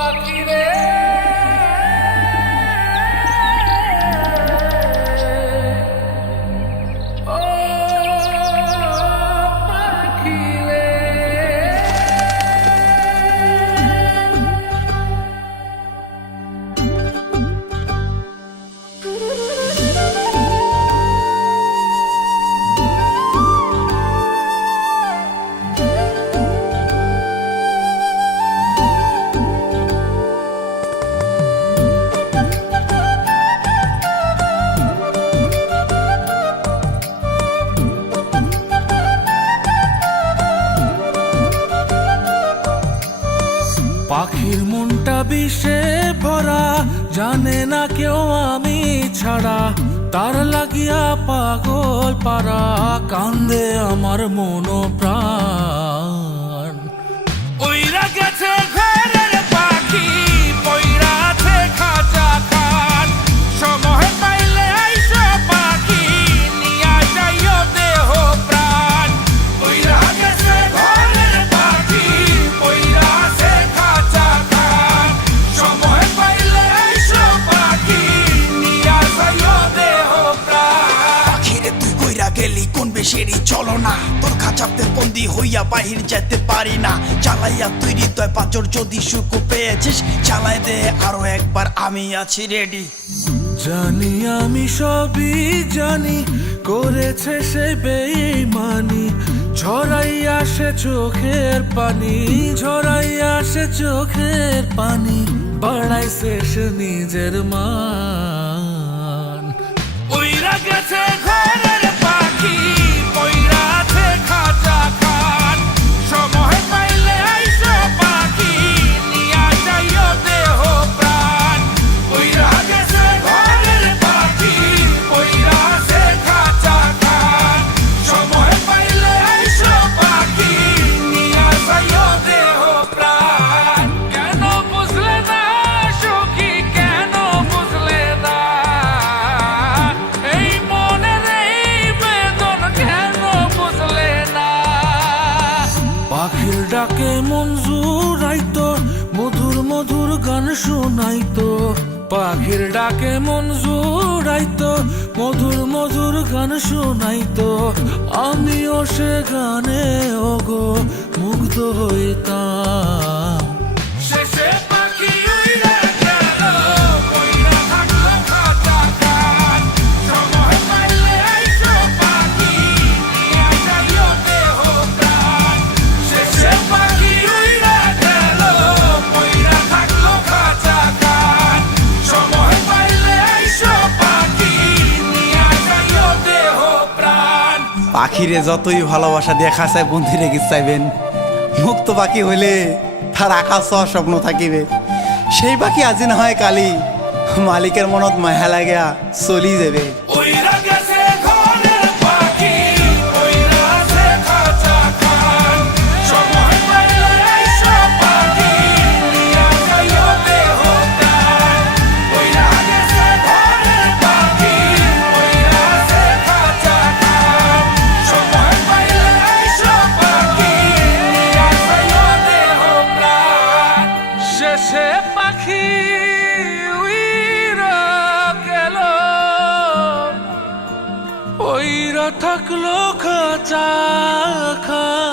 পাখি রে পাখির মনটা বিষে ভরা, জানে না কেউ আমি ছাড়া, তার লাগিয়া পাগল পারা, কান্দে আমার মন প্রাণ। ওইরা গেছে ঘরের পাখি, পইরা আছে খাঁচা খান, সময় পাইলে আইসো পাখি, নিয়া যাইও দেহ প্রাণ। ওইরা গেছে ঘরের পাখি, পইরা আছে খাঁচা খান, সময় পাইলে আইসো পাখি, নিয়া যাইও দেহ প্রাণ। পাখিরে তুই কইরা গেলি কোন বেশেরই চলো না, তোর খাঁচাতে বন্দি হইয়া বাহির যেতে পারি না। চালাইয়া তুই হৃদয় পাঁচর, যদি সুখ পেয়েছিস চালাই দে আরো একবার, আমি আছি রেডি। জানি আমি সবই জানি, করেছে সে বেঈমানি, ঝরাইয়া সে চোখের পানি, ঝরাইয়া সে চোখের পানি, বাড়াইছে সে নিজের মান। ওইরা গেছে ঘরের পাখি, পইরা আছে খাঁচা খান, সময় পাইলে আইসো পাখি, নিয়া যাইও দেহ প্রাণ। ওইরা গেছে ঘরের পাখি, পইরা আছে খাঁচা খান, সময় পাইলে আইসো পাখি, নিয়া যাইও দেহ প্রাণ। কেন বুঝলে না সখী, কেন বুঝলে না এই মনের এই বেদন, কেন বুঝলে না? পাখির ডাকে মন জুড়াইতো, মধুর মধুর গান শোনাইতো, পাখির ডাকে মন জুড়াইতো, মধুর মধুর গান শোনাইতো, আমিও সে গানে ওগো মুগ্ধ হইতাম। শেষে পাখি উইড়া গেল, কইরা থাকলো খাঁচা খান, সময় পাইলে আইসো পাখি, নিয়া যাইও দেহ প্রাণ। শেষে পাখি উইড়া গেল, কইরা থাকলো খাঁচা খান, সময় পাইলে আইসো পাখি, নিয়া যাইও দেহ প্রাণ। পাখিরে যতই ভালোবাসা দিয়ে খাঁচায় বন্দি রেখে চাইবেন, মুক্ত পাখি হইলে তার আকাশ হওয়ার স্বপ্ন থাকিবে। সেই পাখি আজি না হয় কালি, মালিকের মনত মায়া লাগিয়া চলি যাবে। ওইরা গেছে ঘরের পাখি, পইরা আছে খাঁচা খান, সময় পাইলে আইসো পাখি, নিয়া যাইও দেহ প্রাণ। ওইরা গেছে ঘরের পাখি, পইরা আছে খাঁচা খান, সময় পাইলে আইসো পাখি, নিয়া যাইও দেহ প্রাণ। শেষে পাখি উইরা গেল, ওইরা থাকলো খাঁচা খান।